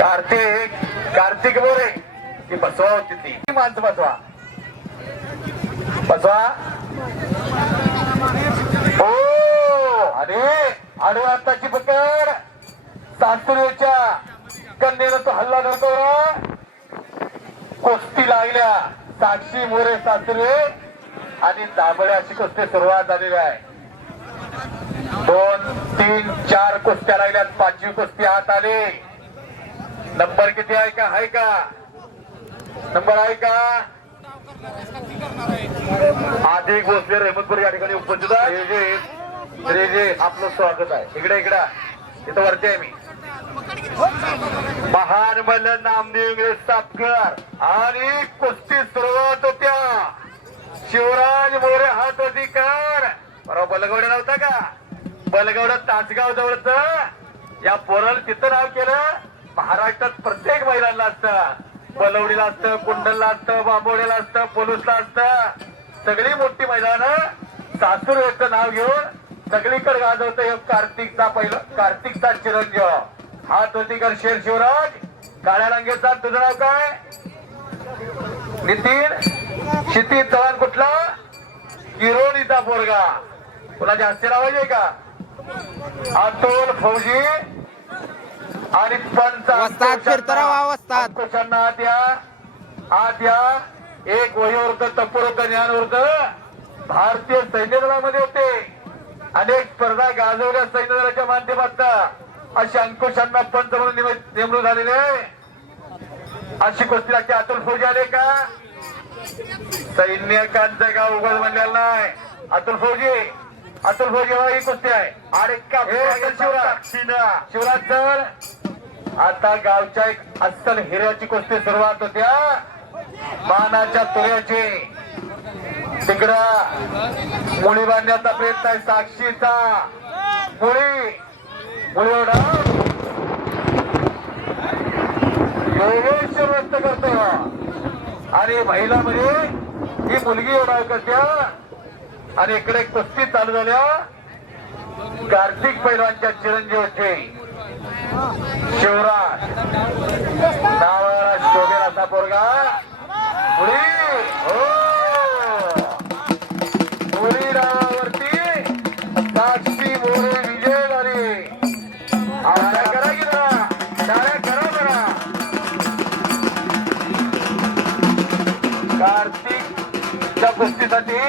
कार्तिक कार्तिक बोरे ती बसवा होती ती. माणसं बसवा. बसवा. हो अरे आडव्या आताची पकड. सासुरेच्या कन्येला तो हल्ला करतो कोस्ती कुस्ती लागल्या. साक्षी मोरे सासरे. आणि दाबळे अशी कुस्ती सुरुवात झालेली आहे. दोन तीन चार कुस्त्या लागल्यात. पाचवी कुस्ती हात आली. नंबर किती आहे का? आहे का? नंबर आहे का? आधी भोसले रेहमतपूर या ठिकाणी उपस्थित आहे. रेजे आपलं स्वागत आहे. इकडे इकडे. इथं वरती आहे मी. महान मल्ल नामदेव इंग्रज सापकर आणि कुस्ती सुरुवात होत्या. शिवराज मोरे हात अधिकार. बरोबर बलगवडा नव्हता का? बलगवडा तासगाव जवळच. या पोराला तिथं नाव केलं. महाराष्ट्रात प्रत्येक महिलांना असतं. बलवडीला असतं कुंडलला असतं बांबोडेला असतं पोलूसला असतं. सगळी मोठी मैदान सासूर याचं नाव घेऊन सगळीकडे गाजवत हे कार्तिकचा पहिलं कार्तिकचा चिरंजीव. हा होतीकर शेर शिवराज. काळ्या रंगेचा तुझं नाव काय? नितीन. क्षितिज चव्हाण कुठला? किरोनीचा पोरगा. कुणाच्या हस्ते लावायचे का? अतुल फौजी. आणि पंच वस्ताद फिरतराव वस्ताद. अंकुशांना आत या एक वही होतं तत्पर होतं ज्ञान होतं भारतीय सैन्य दलामध्ये होते. अनेक स्पर्धा गाजवल्या सैन्य दलाच्या माध्यमातून. असे अंकुशांना पंच म्हणून निम- नेमणूक झालेले अशी कुस्ती लागते अतुल फौजी आले का? सैन्यकांचं गाव उघड म्हणलेलं नाही. अतुल फौजी अतुल फौजी हा ही कुस्ती आहे. अरे का शिवराज. शिवराज सर आता गावच्या एक अस्सल हिऱ्याची कुस्ती सुरुवात होत्या मानाच्या तुऱ्याची. तिकडं मुळी बांधण्याचा प्रयत्न आहे साक्षीचा. मुळी. मुळी एवढा व्यक्त करतो. आणि म्हणजे ही मुलगी एवढा करत्या आणि इकडे कुस्ती चालू झाल्या कार्तिक पैलवानच्या चिरंजीवचे. शिवराज. नावाला शोभेल असा पोरगा. मुली हो. मुली नावावरती साक्षी मोरे विजय झाली आवाज करा की जरा. करा जरा. कार्तिकच्या कुस्तीसाठी